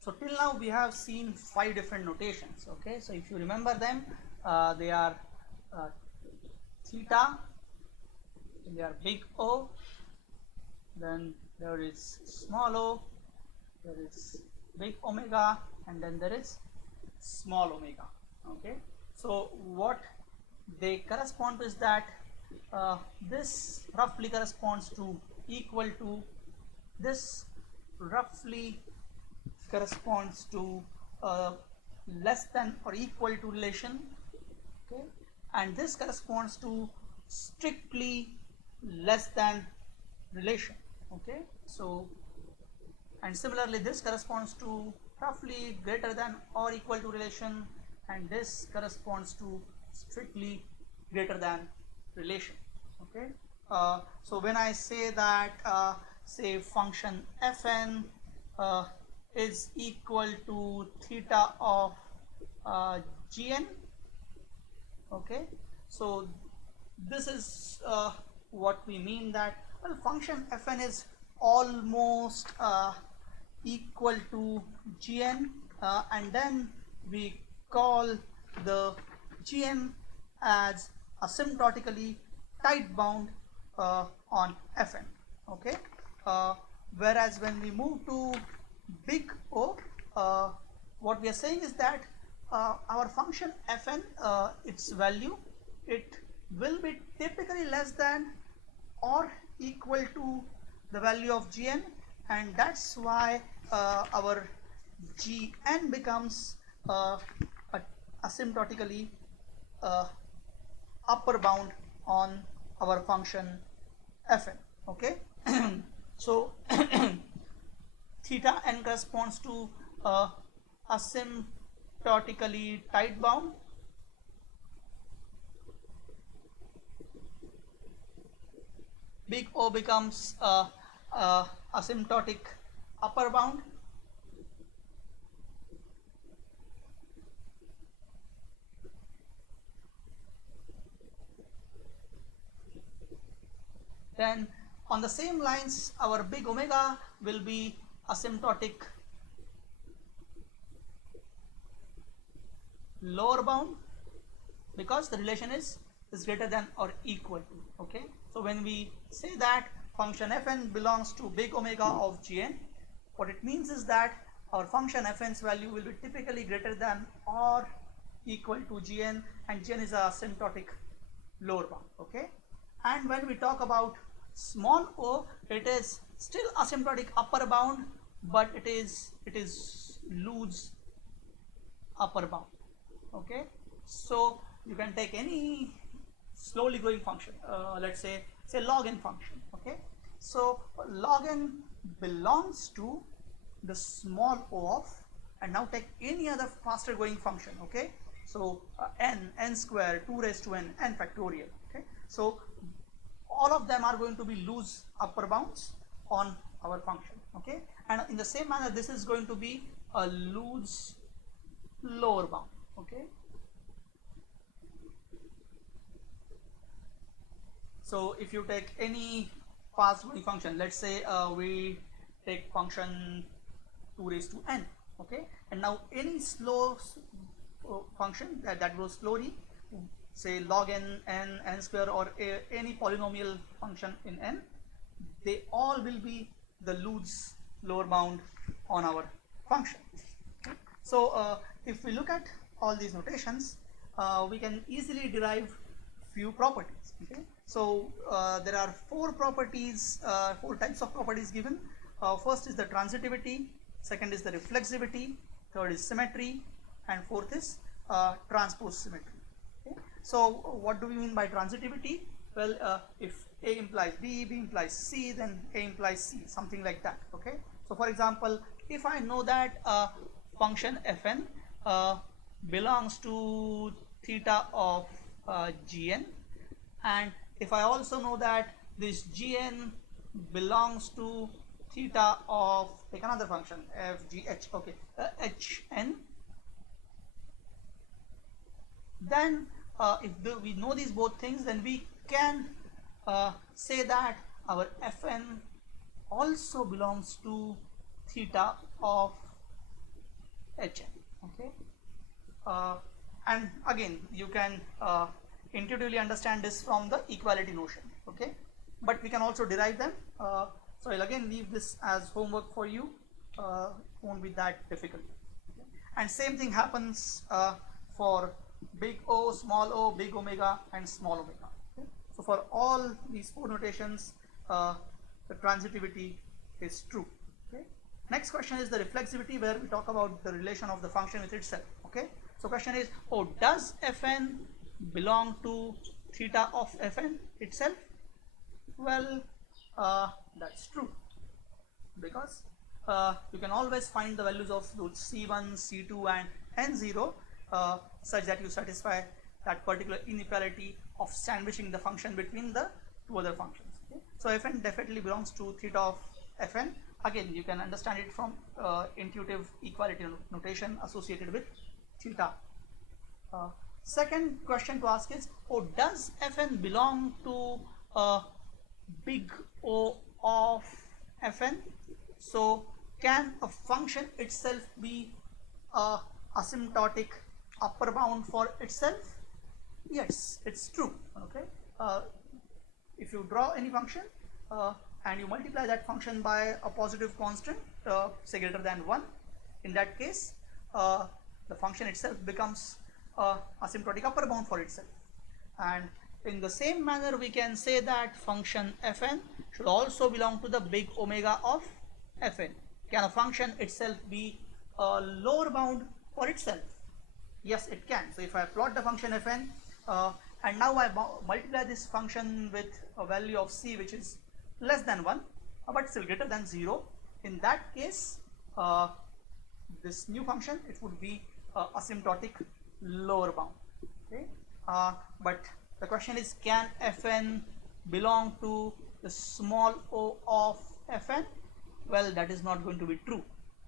So till now we have seen 5 different notations. Okay, so if you remember them, they are theta, they are big O, then there is small o, there is big omega, and then there is small omega. Okay, so what they correspond to is that this roughly corresponds to equal to, this roughly corresponds to less than or equal to relation. Okay, and this corresponds to strictly less than relation. Okay, so and similarly this corresponds to roughly greater than or equal to relation, and this corresponds to strictly greater than relation. Okay, so when I say that say function fn uh, is equal to theta of gn. Okay, so this is what we mean, that well, function fn is almost equal to gn, and then we call the gn as asymptotically tight bound on fn. Okay, uh, whereas when we move to big O, what we are saying is that our function fn, its value, it will be typically less than or equal to the value of gn, and that's why our gn becomes asymptotically uh, upper bound on our function fn. Okay, so theta n corresponds to asymptotically tight bound. Big O becomes asymptotic upper bound. Then on the same lines, our big omega will be asymptotic lower bound, because the relation is greater than or equal to. Okay, so when we say that function fn belongs to big omega of gn, what it means is that our function fn's value will be typically greater than or equal to gn, and gn is a asymptotic lower bound. Okay, and when we talk about small o, it is still asymptotic upper bound, but it is loose upper bound. Okay, so you can take any slowly growing function, let's say log n function. Okay, so log n belongs to the small o of, and now take any other faster growing function. Okay, so n square, 2 raised to n factorial. Okay, so all of them are going to be loose upper bounds on our function. Okay, and in the same manner this is going to be a loose lower bound. Okay, so if you take any fast growing function, let's say we take function 2 raised to n. Okay, and now any slow function that grows slowly, say log n square, or any polynomial function in n, they all will be the loose lower bound on our function. So if we look at all these notations, we can easily derive few properties. Okay, so there are 4 properties, 4 types of properties given. First is the transitivity, second is the reflexivity, third is symmetry, and fourth is transpose symmetry. Okay, so what do we mean by transitivity? Well, if A implies B, B implies C, then A implies C, something like that. Okay, so for example, if I know that function fn belongs to theta of gn, and if I also know that this gn belongs to theta of, take another function f g h, okay, hn, then if we know these both things, then we can say that our fn also belongs to theta of Hn. Okay, and again you can intuitively understand this from the equality notion. Okay, but we can also derive them. So I'll again leave this as homework for you. Won't be that difficult. Okay? And same thing happens for big O, small o, big omega, and small omega. Okay? So for all these four notations, the transitivity is true. Okay? Next question is the reflexivity, where we talk about the relation of the function with itself. Okay? So question is, oh, does Fn belong to theta of Fn itself? Well, that's true, because you can always find the values of C1, C2 and N0 such that you satisfy that particular inequality of sandwiching the function between the two other functions. Okay? So Fn definitely belongs to theta of Fn. Again, you can understand it from intuitive equality notation associated with theta. Second question to ask is, oh, does Fn belong to big O of Fn? So can a function itself be a asymptotic upper bound for itself? Yes, it's true. Okay, if you draw any function and you multiply that function by a positive constant, say greater than 1, in that case the function itself becomes asymptotic upper bound for itself. And in the same manner, we can say that function Fn should also belong to the big omega of Fn. Can a function itself be a lower bound for itself? Yes, it can. So if I plot the function Fn and now I multiply this function with a value of c which is less than 1 but still greater than 0, in that case this new function, it would be asymptotic lower bound. Okay, but the question is, can Fn belong to the small o of Fn? Well, that is not going to be true,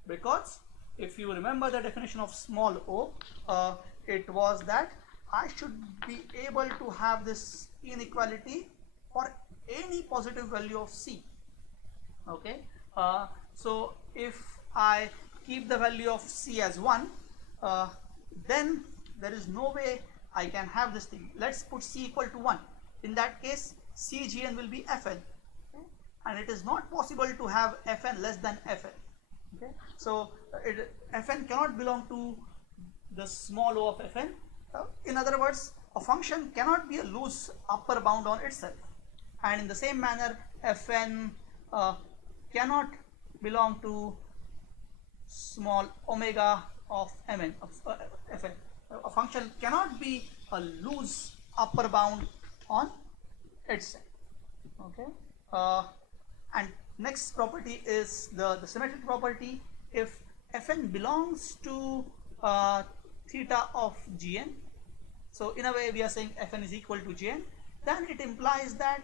because if you remember the definition of small o, it was that I should be able to have this inequality for any positive value of c. Okay, so if I keep the value of c as 1, then there is no way I can have this thing. Let's put c equal to 1. In that case, Cgn will be Fn, okay? And it is not possible to have Fn less than Fn. Okay? So Fn cannot belong to the small o of Fn. In other words, a function cannot be a loose upper bound on itself. And in the same manner, Fn cannot belong to small omega of Mn, Fn. A function cannot be a loose upper bound on itself. Okay, and next property is the symmetric property. If Fn belongs to theta of Gn, so in a way we are saying Fn is equal to Gn, then it implies that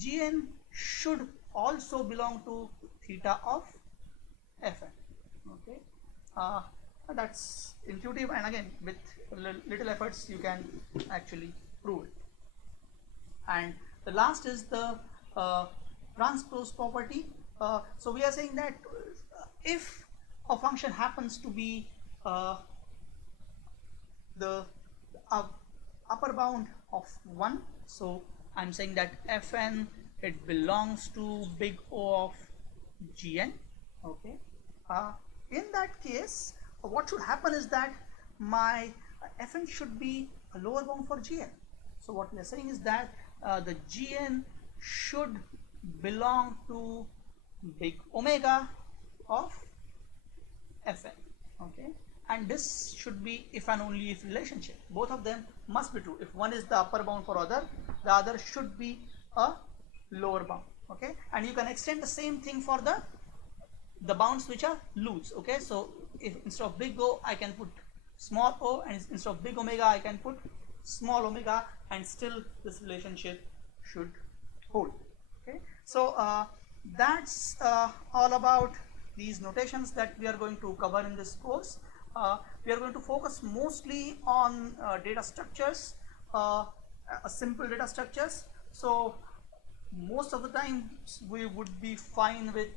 Gn should also belong to theta of Fn. Okay, that's intuitive, and again with little efforts you can actually prove it. And the last is the transpose property. So we are saying that if a function happens to be the upper bound of 1, so I'm saying that Fn, it belongs to big O of Gn. Okay, in that case what should happen is that my Fn should be a lower bound for Gn. So what we are saying is that the Gn should belong to big omega of Fn. Okay, and this should be if and only if relationship. Both of them must be true. If one is the upper bound for other, the other should be a lower bound. Okay, and you can extend the same thing for the bounds which are loose. Okay, so if instead of big O I can put small o, and instead of big omega I can put small omega, and still this relationship should hold. Okay, so that's all about these notations that we are going to cover in this course. We are going to focus mostly on data structures, simple data structures. So most of the time we would be fine with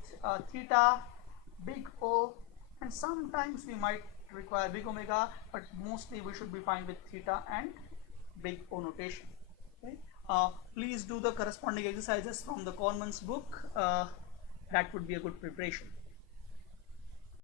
theta, big O, and sometimes we might require big omega, but mostly we should be fine with theta and big O notation. Okay? Please do the corresponding exercises from the Conman's book. That would be a good preparation.